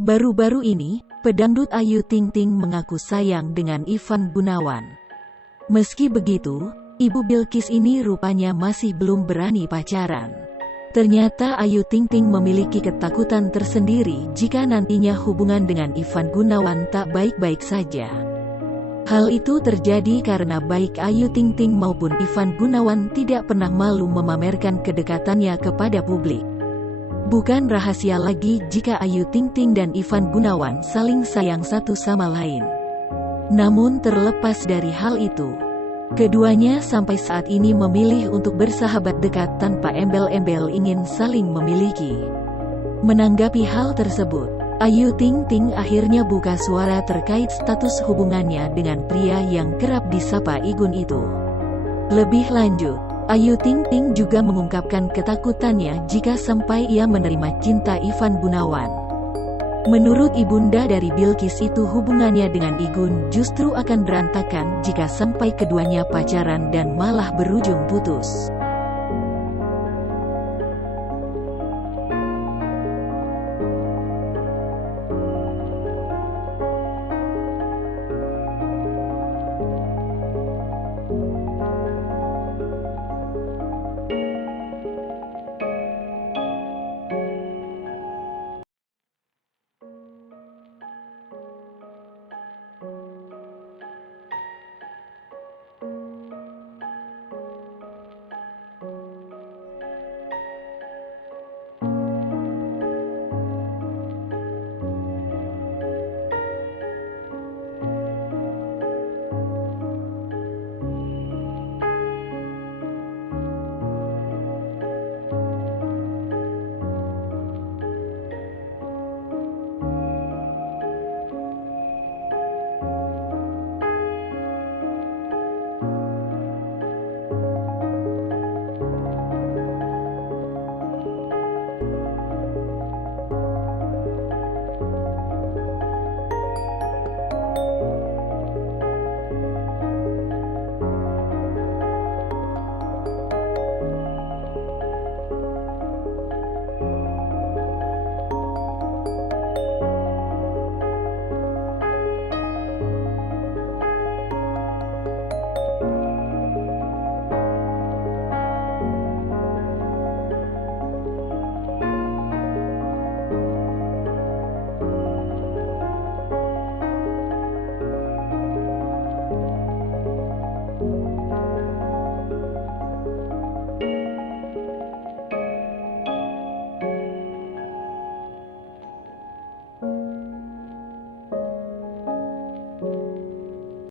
Baru-baru ini, pedangdut Ayu Ting Ting mengaku sayang dengan Ivan Gunawan. Meski begitu, Ibu Bilkis ini rupanya masih belum berani pacaran. Ternyata Ayu Ting Ting memiliki ketakutan tersendiri jika nantinya hubungan dengan Ivan Gunawan tak baik-baik saja. Hal itu terjadi karena baik Ayu Ting Ting maupun Ivan Gunawan tidak pernah malu memamerkan kedekatannya kepada publik. Bukan rahasia lagi jika Ayu Ting Ting dan Ivan Gunawan saling sayang satu sama lain. Namun terlepas dari hal itu, keduanya sampai saat ini memilih untuk bersahabat dekat tanpa embel-embel ingin saling memiliki. Menanggapi hal tersebut, Ayu Ting Ting akhirnya buka suara terkait status hubungannya dengan pria yang kerap disapa Igun itu. Lebih lanjut, Ayu Ting Ting juga mengungkapkan ketakutannya jika sampai ia menerima cinta Ivan Gunawan. Menurut ibunda dari Bilkis itu, hubungannya dengan Igun justru akan berantakan jika sampai keduanya pacaran dan malah berujung putus.